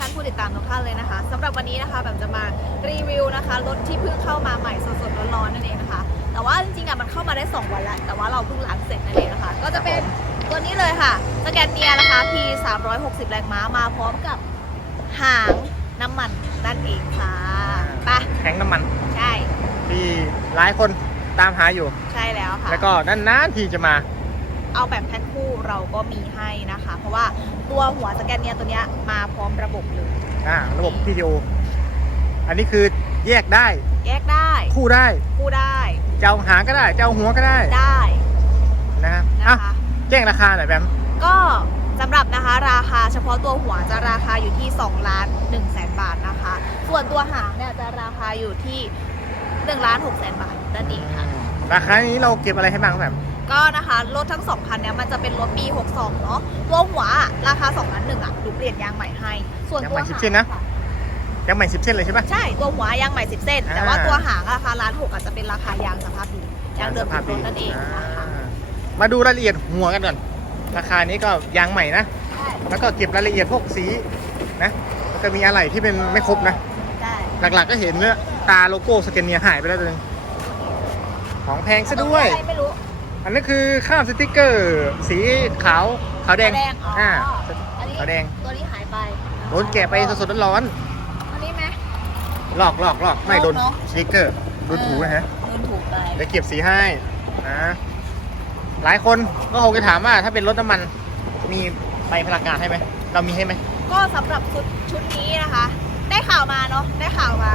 ท่านผู้ติดตามทุกท่านเลยนะคะสำหรับวันนี้นะคะแบบจะมารีวิวนะคะรถที่เพิ่งเข้ามาใหม่สดๆร้อนๆนั่นเองนะคะ แต่ว่าจริงๆอะมันเข้ามาได้ 2 วันแล้ว แต่ว่าเราเพิ่งล้างเสร็จนั่นเองนะคะ ก็จะเป็นตัวนี้เลยค่ะสแกนเนียนะคะ P 360 แรงม้ามาพร้อมกับหางน้ำมันนั่นเองค่ะไปแทงน้ำมันใช่ที่หลายคนตามหาอยู่ ใช่แล้วค่ะ แล้วก็นานๆที่จะมา เอาแบบแพ็คคู่เราก็มีให้นะคะ เพราะว่า ตัวหัวสแกนเนียตัวเนี้ยมาพร้อมระบบเลย อ่าระบบ PTO อันนี้คือแยกได้แยกได้คู่ได้คู่ได้เจ้าหางก็ได้เจ้าหัวก็ได้ได้นะครับนะอะคะ แจ้งราคาหน่อยแบมก็สำหรับนะคะราคาเฉพาะตัวหัวจะราคาอยู่ที่2ล้าน1แสนบาทนะคะ ส่วนตัวหางเนี่ยจะราคาอยู่ที่1ล้าน6แสนบาทนั่นเองค่ะ ราคานี้เราเก็บอะไรให้บ้างแบม ก็นะคะรถทั้งสองคันเนี่ยมันจะเป็นรถปี 62 เนาะตัวหัวอะราคา2ล้านหนึ่งอะดูเปลี่ยนยางใหม่ให้ ส่วนตัวหางค่ะยังใหม่สิบเส้นเลยใช่ปะ ใช่ตัวหัวยางใหม่ 10 เส้น แต่ว่าตัวหางราคาล้านหกอาจจะเป็นราคายางสภาพดียางเดิมสภาพรถนั่นเองนะคะอ่ามาดูรายละเอียดหัวกันก่อน ราคานี้ก็ยางใหม่นะ ใช่แล้วก็เก็บรายละเอียดพวกสีนะ แล้วก็มีอะไรที่เป็นไม่ครบนะ ใช่หลักๆก็เห็นเนื้อตาโลโก้สแกนเนียหายไปแล้วตัวนึงของแพงซะด้วย อะไรไม่รู้ อันนั้นคือข้ามสติกเกอร์ สีขาวขาวแดงแดงอ๋อออ่าอันนี้ขาวแดงตัวนี้หายไปโดนแกะไปสดๆร้อนอันนี้ไหมๆลอกลอกลอกไม่โดนลอกเนอะสติกเกอร์โดนถูนะฮะโดนถูกไปเดี๋ยวเก็บสีให้นะหลายคนก็คงจะถามว่าถ้าเป็นรถน้ำมันมีใบพลังงานให้ไหมเรามีให้ไหมก็สำหรับชุดชุดนี้นะคะ ได้ข่าวมาเนาะได้ข่าวมา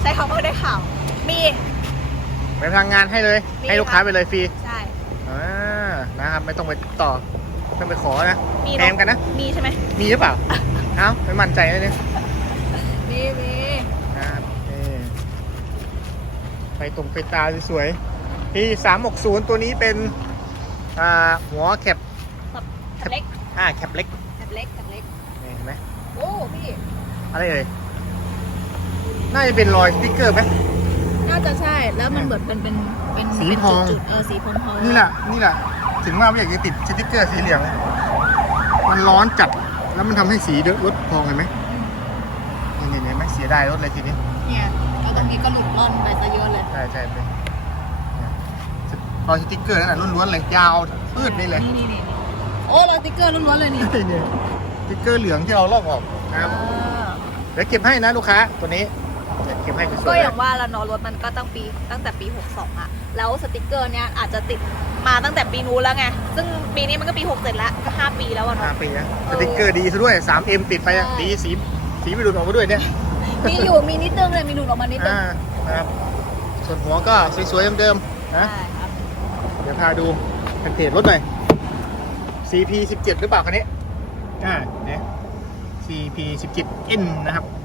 ใช้คำว่าได้ข่าว มีใบพลังงานให้เลยมีให้ลูกค้าไปเลยฟรีใช่ อ่านะครับไม่ต้องไปติดต่อไม่ต้องไปขอนะมีแพงกันนะ มีใช่ไหมมีหรือเปล่า เอ้าไม่มั่นใจเลยเนี่ยมีมีนะครับนี่ไฟตรงไฟตาสวยๆที่360ตัวนี้เป็นอ่าหัวแคปแคปเล็กอ่าแคปเล็กแคปเล็กแคปเล็กนี่เห็นไหมโอ้พี่อะไรเอ่ยน่าจะเป็นรอยสติ๊กเกอร์ไหม น่าจะใช่ แล้วมันเหมือนเป็นเป็นเป็นสีเป็นทอง จุดๆเออสีทองทองนี่แหละนี่แหละ ถึงว่าไม่อยากจะติดสติ๊กเกอร์สีเหลือง มันร้อนจัด แล้วมันทำให้สีรถพองเห็นไหมนี่เห็นไหมเสียดายรถเลยทีนี้ เนี่ยแล้วตรงนี้ก็หลุดร่อนไปซะเยอะเลยใช่ใช่เป็นเนี่ยรอยสติ๊กเกอร์นั่นแหละล้วนๆเลยยาวพืดนี่เลยนี่นี่นี่นี่โอ้รอยสติ๊กเกอร์ล้วนๆเลยนี่นี่สติ๊กเกอร์เหลืองที่เราลอกออกนะครับ เออ เดี๋ยวเก็บให้นะลูกค้าตัวนี้เดี๋ยวเก็บให้สวยๆก็อย่างว่าละเนอะรถมันก็ตั้งปีตั้งแต่ปี 62อะแล้วสติกเกอร์เนี้ยอาจจะติดมาตั้งแต่ปีนู้นแล้วไง ซึ่งปีนี้มันก็ปี 67แล้วก็ 5 ปีแล้วอะห้าเนาะ ปีนะเอสอติ๊กเกอร์ดีซะด้วย 3M ติดไปอะใช่ ดีสีสีไม่หลุดออกมาด้วยเนี่ยมีอยู่มีนิดนึงเลยมีหลุดออกมานิดนึงอ่านะครับส่วนหัวก็สวยๆเดิมๆนะ ใช่ครับเดี๋ยวพาดูแผ่นเพจรถหน่อย CP 17หรือเปล่าคันนี้ อ่าเนี่ย CP 17 N นะครับอืม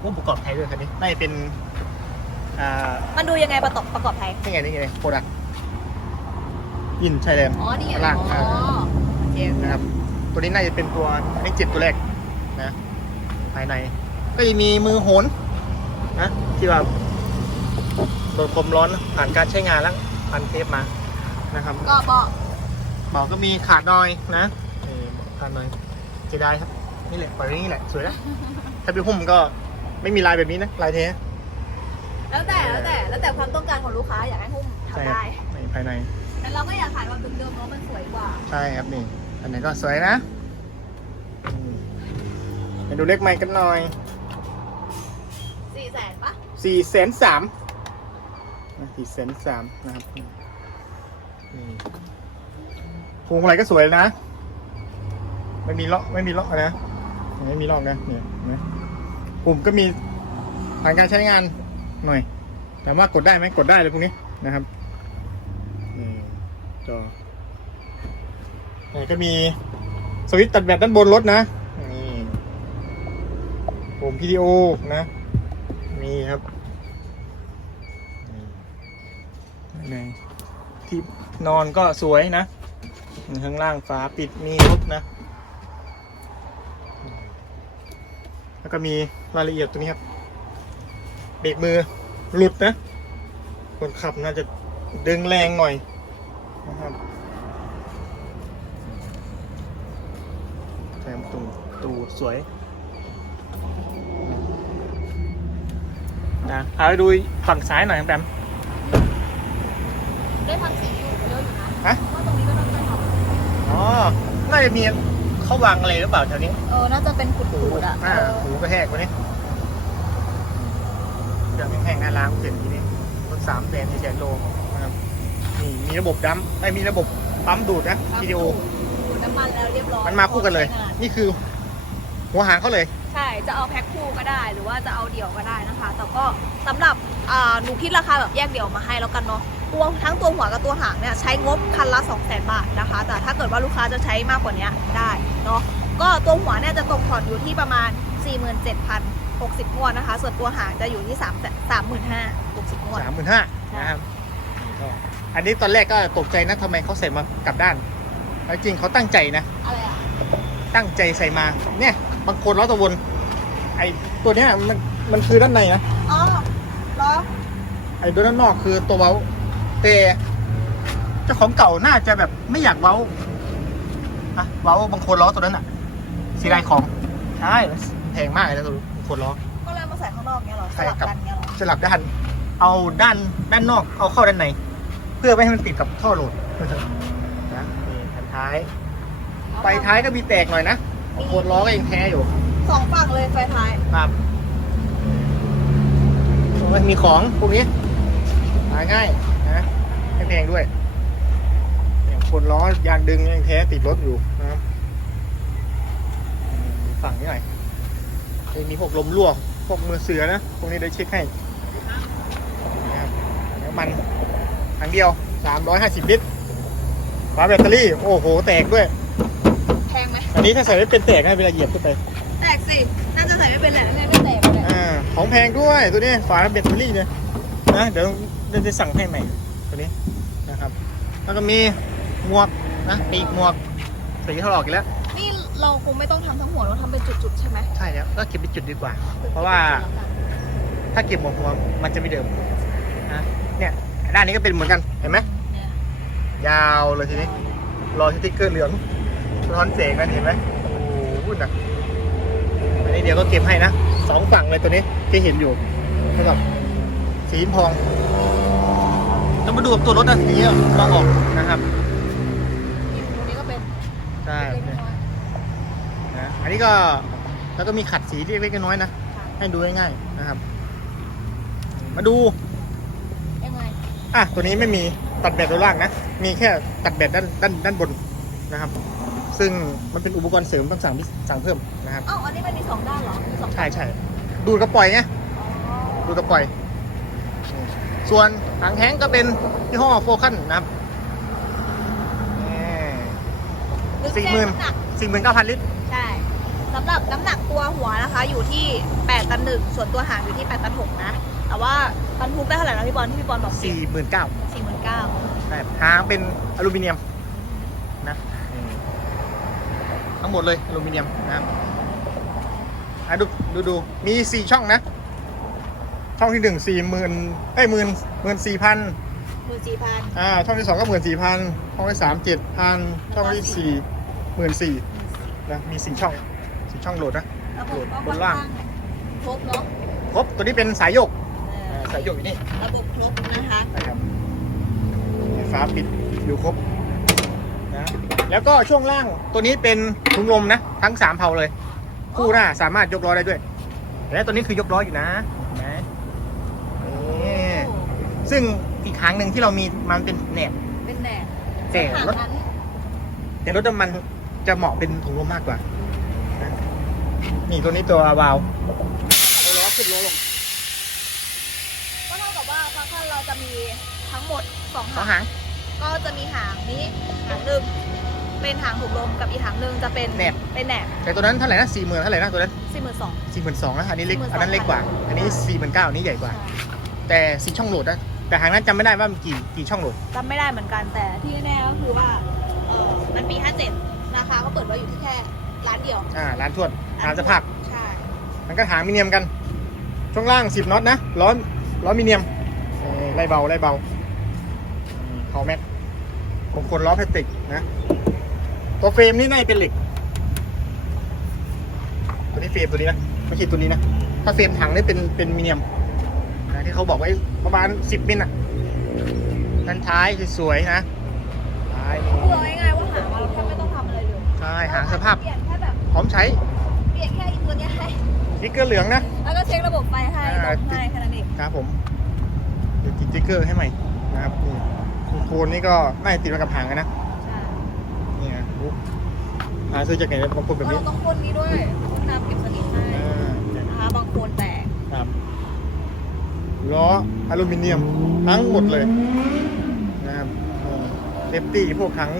ผู้ประกอบไทยด้วยคันนี้น่าจะเป็นอ่ามันดูยังไงประกอบประกอบไทย นี่ไงนี่ไงโปรดักยินใช่เลยอ๋อ นี่ข้างล่างอ๋อโอเคนะครับ ตัวนี้น่าจะเป็นตัวอันนี้เจ็ดตัวแรกนะ ภายใน ก็จะมีมือโหนนะที่ว่าโดนความร้อนผ่านการใช้งานแล้วพันเทปมานะครับ ก็บอกเบาก็มีขาดหน่อยนะนี่ขาดหน่อยเสียดายครับนี่แหละปล่อยไว้นี่แหละสวยแล้วถ้าเป็นหุ้มก็ ไม่มีลายแบบนี้นะลายเทแล้วแต่แล้วแต่แล้วแต่ความต้องการของลูกค้าอยากให้หุ้มใช่ทำครับได้นี่ภายใน แต่เราก็อยากขายแบบเดิมๆเนาะมันสวยกว่า ใช่ครับนี่ อันนี้ก็สวยนะอืมไปดูเลขใหม่กันหน่อยสี่แสนปะสี่แสนสามสี่แสนสามนะครับนี่พวงอะไรก็สวยนะ ไม่มีล็อกไม่มีล็อกนะ ไม่มีล็อกนะเนี่ยเห็นไหม ปุ่มก็มีผ่านการใช้งานหน่อย แต่ว่ากดได้ไหมกดได้เลยพวกนี้นะครับนี่จอนี่ก็มีสวิตช์ตัดแบตด้านบนรถนะนี่ปุ่ม PDO นะมีครับนี่ที่นอนก็สวยนะข้างล่างฝาปิดมีรถนะ แล้วก็มี รายละเอียดตัวนี้ครับเบรกมือหลุดนะคนขับน่าจะดึงแรงหน่อยนะครับแซมตรงตูดสวยนะเอาไปดูฝั่งซ้ายหน่อยครับแบมได้ทำสีอยู่เยอะอยู่นะฮะเพราะตรงนี้ก็ต้องไปทำอ๋อ น่าจะมี เขาวางอะไรหรือเปล่าแถวนี้เออ น่าจะเป็นขุดๆอะอ่าเออหูกระแทกวะนี่เดี๋ยวแห้งๆนะล้างเสร็จทีนี้รถสามแสนสี่แสนโลนะครับนี่มีระบบดัมไอ้ยมีระบบปั๊มดูดนะ GDO ดูดน้ำมันแล้วเรียบร้อยมันมาคู่กันเลยใช้งานนี่คือ หัวหางเขาเลย ใช่ จะเอาแพ็คคู่ก็ได้หรือว่าจะเอาเดี่ยวก็ได้นะคะ แต่ก็สำหรับอ่าหนูคิดราคาแบบแยกเดี่ยวมาให้แล้วกันเนาะ ตัวทั้งตัวหัวกับตัวหางเนี่ยใช้งบคันละ 2 0 0 0 0 0 บาทนะคะ แต่ถ้าเกิดว่าลูกค้าจะใช้มากกว่านี้ได้เนาะก็ตัวหัวเนี่ยจะตกผ่อนอยู่ที่ประมาณ 47,060งวดนะคะ ส่วนตัวหางจะอยู่ที่3 35,060งวดสามหมื่นห้านะครับก็อันนี้ตอนแรกก็ตกใจนะทำไมเขาใส่มากลับด้านแต่จริงเขาตั้งใจนะ อะไรอะตั้งใจใส่มาเนี่ยบางคนล้อตะวนไอตัวเนี้ยมันมันคือด้านในนะอ๋อเหรอไอ้ตัวด้านนอกคือตัวเว้า แต่เจ้าของเก่าน่าจะแบบไม่อยากเว้าอะเว้าบางคนล้อตัวนั้นอะสีลายของใช่แพงมากเลยนะตัวบางคนล้อ ก็เลยมาใส่ข้างนอกเนี้ยเหรอสใช่ลับครับ กันเนี้ยเหรอสลับด้าน เอาด้านด้านนอกเอาเข้าด้านใน เพื่อไม่ให้มันติดกับท่อโหลดนะนี่แผ่นท้ายไฟท้ายก็มีแตกหน่อยนะบางคนล้อก็ยังแท้อยู่ สองฝั่งเลยไฟท้ายครับโอ้ยมีของพวกนี้หาง่าย นะไม่แพงด้วยอย่างคนล้อยางดึงยังแท้ติดรถอยู่นะครับฝั่งนี้หน่อยจะมีพวกลมรั่วพวกมือเสือนะพวกนี้ได้เช็คให้นะครับน้ำมันถังเดียว 350 ลิตรฝาแบตเตอรี่ โอ้โห แตกด้วย แพงไหมอันนี้ถ้าใส่ไม่เป็นแตกนะเวลาเหยียบขึ้นไป แตกสิ น่าจะใส่ไม่เป็นแหละไม่ไม่แตกเลยอ่า ของแพงด้วยตัวนี้ ฝาแบตเตอรี่เนี่ย นะ เดี๋ยว เดี๋ยวจะสั่งให้ใหม่ตัวนี้นะครับ แล้วก็มีหมวกนะปีกหมวกสีถลอกอีกแล้ว นี่เราคงไม่ต้องทำทั้งหัวเราทำเป็นจุดๆใช่ไหมใช่แล้วก็เก็บเป็นจุดดีกว่า เพราะว่า ถ้าเก็บหมวกหัวมันจะไม่เดิมนะเนี่ยด้านนี้ก็เป็นเหมือนกันเห็นไหมเนี่ยยาวเลยทีนี้ รอสติ๊กเกอร์เหลืองสะท้อนแสงนั่นเห็นไหมโอ้โหนะอันนี้เดี๋ยวก็เก็บให้นะสองฝั่งเลยตัวนี้ที่เห็นอยู่สำหรับสีทอง ต้องมาดูกับตัวรถนะทีนี้เราออกนะครับตรงนี้ก็เป็นใช่เล็กน้อยนะอันนี้ก็แล้วก็มีขัดสีเล็กๆน้อยๆนะค่ะให้ดูง่ายๆนะครับ มาดูยังไงอะตัวนี้ไม่มีตัดแบตด้านล่างนะ มีแค่ตัดแบตด้านด้านด้านบนนะครับ ซึ่งมันเป็นอุปกรณ์เสริมต้องสั่งสั่งเพิ่มนะครับอ้าวอันนี้มันมีสองด้านเหรอมีสองใช่ใช่ดูดกระปล่อยไงอ๋อดูดกระปล่อยอืม ส่วนหางแท้งก็เป็นยี่ห้อโฟคันนะครับลึกสี่แจ้งหมื่นน้ำหนักสี่หมื่นเก้าพันลิตร ใช่สำหรับน้ำหนักตัวหัวนะคะ อยู่ที่8ตันหนึ่งส่วนตัวหางอยู่ที่8ตันหกนะ แต่ว่าบรรทุกได้เท่าไหร่นะพี่บอลที่พี่บอลบอกสี่หมื่นเก้าสี่หมื่นเก้าใช่หางเป็นอลูมิเนียมนะอืมทั้งหมดเลยอลูมิเนียมนะครับอะดูดูดูมีสี่ช่องนะ ช่องที่หนึ่งสี่หมื่นเอ้ยหมื่นหมื่นสี่พันหมื่นสี่พันอ่าช่องที่สองก็หมื่นสี่พันช่องที่สามเจ็ดพันช่องที่สี่หมื่นสี่นะมีสี่ช่องสี่ช่องโหลดนะระบบก็บค่อนนล่างข้างครบเนาะครบตัวนี้เป็นสายโยกเอออ่าสายโยกอยู่นี่ระบบครบนะคะนะครับไฟฟ้าปิดอยู่ครบนะแล้วก็ช่วงล่างตัวนี้เป็นถุงลมนะ ทั้งสามเผาเลย คู่หน้าสามารถยกล้อได้ด้วยและตัวนี้คือยกล้ออยู่นะเห็นไหมนี่ ซึ่งอีกครั้งหนึ่งที่เรามีมันเป็นแหนบเป็นแหนบแต่หางรถนั้นแต่รถน้ำมันจะเหมาะเป็นถุงลมมากกว่านะนี่ตัวนี้ตัววาล์วเอาล้อขึ้นล้อลงก็เท่ากับว่าฟังก์ชันเราจะมีทั้งหมดสองสองหางหางก็จะมีหางนี้หางหนึ่งเป็นหางถุงลมกับอีกหางหนึ่งจะเป็นแหนบเป็นแหนบแต่ตัวนั้นเท่าไหร่นะสี่หมื่นเท่าไหร่นะตัวนั้นสี่หมื่นสอง สี่หมื่นสองนะอันนี้เล็ก42,000 อันนั้นเล็กกว่า อันนี้สี่หมื่นเก้าอันนี้ใหญ่กว่า แต่สี่ช่องโหลดนะ แต่หางนั้นจำไม่ได้ว่ามีกี่กี่ช่องโหลดจำไม่ได้เหมือนกันแต่ที่แน่ๆก็คือว่าเออมันปี57ราคาเขาเปิดไว้อยู่ที่แค่ร้านเดียวอ่าร้านทวดร้านสภาพใช่มันก็หางมิเนียมกัน ช่วงล่างสิบน็อตนะล้อล้อมิเนียมเอ่อไล่เบาไล่เบาเขาแม็กของคนล้อพลาสติกนะ ตัวเฟรมนี่น่าจะเป็นเหล็ก ตัวนี้เฟรมตัวนี้นะไม่ใช่ตัวนี้นะ ถ้าเฟรมถังนี่เป็นเป็นมิเนียมนะที่เขาบอกไว้ ประมาณสิบมิลอะด้านท้ายสวยๆนะท้ายนี่พูดง่ายๆว่าหามาเราแทบไม่ต้องทำอะไรเลยใช่หางสภาพเปลี่ยนแค่แบบพร้อมใช้เปลี่ยนแค่อีกตัวเนี้ยให้สติ๊กเกอร์เหลืองนะ แล้วก็เช็คระบบไฟให้อ่าลงให้แค่นั้นเองครับผมเดี๋ยวติดสติ๊กเกอร์ให้ใหม่นะครับนี่โคนนี่ก็น่าจะติดมากับหางกันนะใช่นี่ไงปุ๊บหาซื้อจากไหนบางคนแบบนี้เราต้องพ่นนี้ด้วยพ่นน้ำเก็บสนิมให้ อ่าเนี่ย นะคะบางโคนแตก ครับ ล้ออลูมิเนียมทั้งหมดเลยนะครับเซฟตี้พวกถัง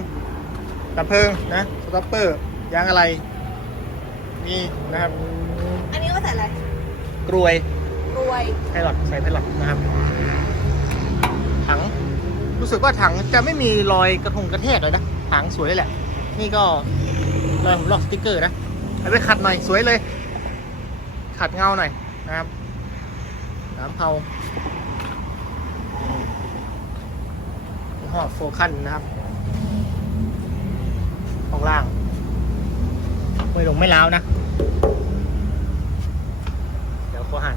ดับเพลิงนะสต็อปเปอร์ยางอะไร มีนะครับ อันนี้ก็ใส่อะไร กรวยรวยไพลอตใส่ไพลอตนะครับ ถัง รู้สึกว่าถังจะไม่มีรอยกระทงกระแทกเลยนะ ถังสวยเลยแหละ นี่ก็รอยผมลอกสติกเกอร์นะเอาไปขัดหน่อยสวยเลย ขัดเงาหน่อยนะครับ น้ำเผานี่ห่อโฟคันนะครับข้างล่าง ไม่ลงไม่ล้าวนะ เดี๋ยวขอหัน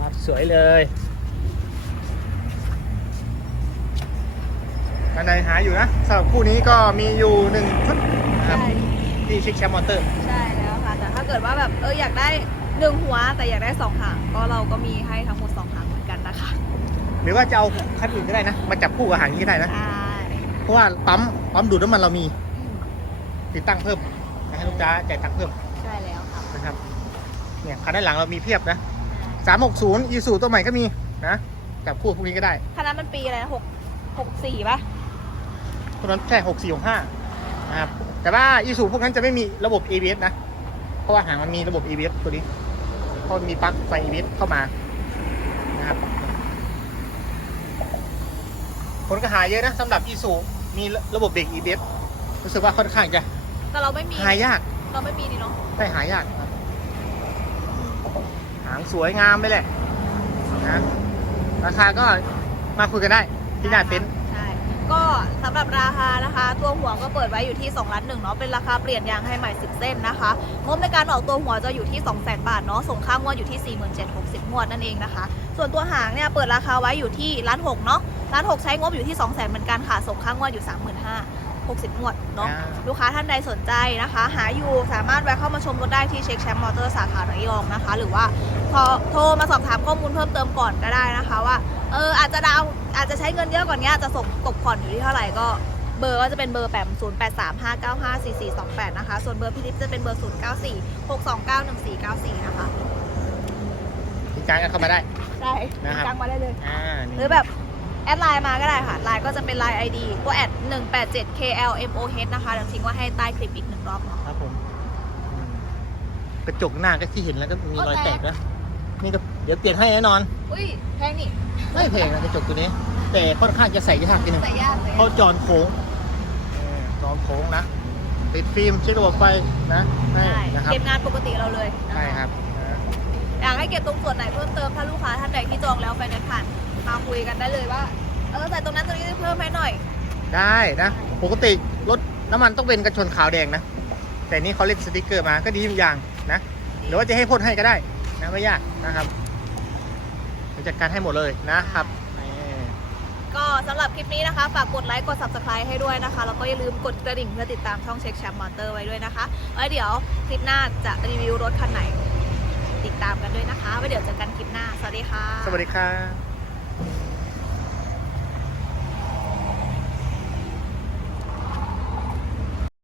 ครับสวยเลยอันใดหาอยู่นะสำหรับคู่นี้ก็มีอยู่หนึ่งชุดนะครับใช่ที่ชิคแชมป์มอเตอร์ ใช่ เกิดว่าแบบเอออยากได้หนึ่งหัวแต่อยากได้สองหางก็เราก็มีให้ทั้งหมดสองหางเหมือนกันนะคะหรือว่าจะเอาคันอื่นก็ได้นะ มาจับคู่กับหางนี้ก็ได้นะ ใช่เพราะว่าปั๊มปั๊มดูดน้ำมันเรามี ติดตั้งเพิ่มให้ลูกค้าจ่ายตังค์เพิ่มใช่แล้วค่ะนะครับเนี่ยคันด้านหลังเรามีเพียบนะ360อีซูตัวใหม่ก็มีนะจับคู่พวกนี้ก็ได้คณะมันปีอะไรนะหกหกสี่ป่ะพวกนั้นใช่6 4 6 5นะครับแต่ว่าอีซูพวกนั้นจะไม่มีระบบ ABS นะ เพราะว่าหางมันมีระบบ ABS ตัวนี้เพราะมันมีปลั๊กไฟ ABS เข้ามานะครับคนก็หาเยอะนะสำหรับอีซูมีระบบเบรก ABS รู้สึกว่าค่อนข้างจะแต่เราไม่มีหายาก เราไม่มีดีเนาะได้หายากครับหางสวยงามไปเลยนะราคาก็มาคุยกันได้ที่หน้าเต็นท์ใช่ก็ สำหรับราคานะคะ ตัวหัวก็เปิดไว้อยู่ที่2ล้านหนึ่งเนาะเป็นราคาเปลี่ยนยางให้ใหม่ 10 เส้นนะคะงบในการออกตัวหัวจะอยู่ที่ 2 0 0 0 0 0 บาทเนาะส่งค่างวดอยู่ที่ 4760 งวดนั่นเองนะคะ ส่วนตัวหางเนี่ยเปิดราคาไว้อยู่ที่ล้านหกเนาะล้านหกใช้งบอยู่ที่ 2 0 0 0 0 0เหมือนกันค่ะส่งค่างวดอยู่ 35,000 60 งวดเนาะอ่า ลูกค้าท่านใดสนใจนะคะ หาอยู่สามารถแวะเข้ามาชมรถได้ที่เช็คแชมป์มอเตอร์สาขาระยองนะคะ หรือว่าพอโทรมาสอบถามข้อมูลเพิ่มเติมก่อนก็ได้นะคะว่าเอออาจจะดาวอาจจะใช้เงินเยอะกว่านี้อาจจะส่งตกผ่อนอยู่ที่เท่าไหร่ก็ เบอร์ก็จะเป็นเบอร์แปม0 8 3 5 9 5 4 4 2 8 นะคะ ส่วนเบอร์พี่ทิพย์จะเป็นเบอร์ 0 9 4 6 2 9 1 4 9 4 นะคะมีการกันเข้ามาได้ใช่นะครับ จ้างมาได้เลย อ่าหนี่รือแบบ แอดไลน์มาก็ได้ค่ะไลน์ก็จะเป็นไลน์ ID ตัวแอด187 KLMOH นะคะเดี๋ยวทิ้งไว้ให้ใต้คลิปอีกหนึ่งรอบเนาะ ครับผมอืมกระจกหน้าก็ที่เห็นแล้วก็มีรอยแตกนะนี่ก็เดี๋ยวเปลี่ยนให้แน่นอน อุ้ยแพงนี่ไม่แพงนะกระจกตัวนี้ แต่ค่อนข้างจะใส่ยากนิดนึง ใส่ยากเลย เขาจอนโค้งเออจอนโค้งนะ ติดฟิล์มเช็คระบบไฟนะให้ใช่นะครับเก็บงานปกติเราเลยนะะใช่ครับนะอยากให้เก็บตรงส่วนไหนเพิ่มเติมถ้าลูกค้าท่านใดที่จองแล้วไฟแนนซ์ผ่าน มาคุยกันได้เลยว่า เออใส่ตรงนั้นตรงนี้เพิ่มให้หน่อย ได้นะ ปกติรถน้ำมันต้องเป็นกระชนขาวแดงนะ แต่นี่เขาเล่นสติกเกอร์มาก็ดีทุกอย่างนะ หรือว่าจะให้พ่นให้ก็ได้นะไม่ยากนะครับเดี๋ยวจัดการให้หมดเลยนะครับนี่ก็สำหรับคลิปนี้นะคะ ฝากกดไลค์ กด subscribe ให้ด้วยนะคะ แล้วก็อย่าลืมกดกระดิ่งเพื่อติดตามช่องเช็คแชมป์มอเตอร์ไว้ด้วยนะคะ ไว้เดี๋ยวคลิปหน้าจะรีวิวรถคันไหน ติดตามกันด้วยนะคะ ไว้เดี๋ยวเจอกันคลิปหน้า สวัสดีค่ะ สวัสดีครับ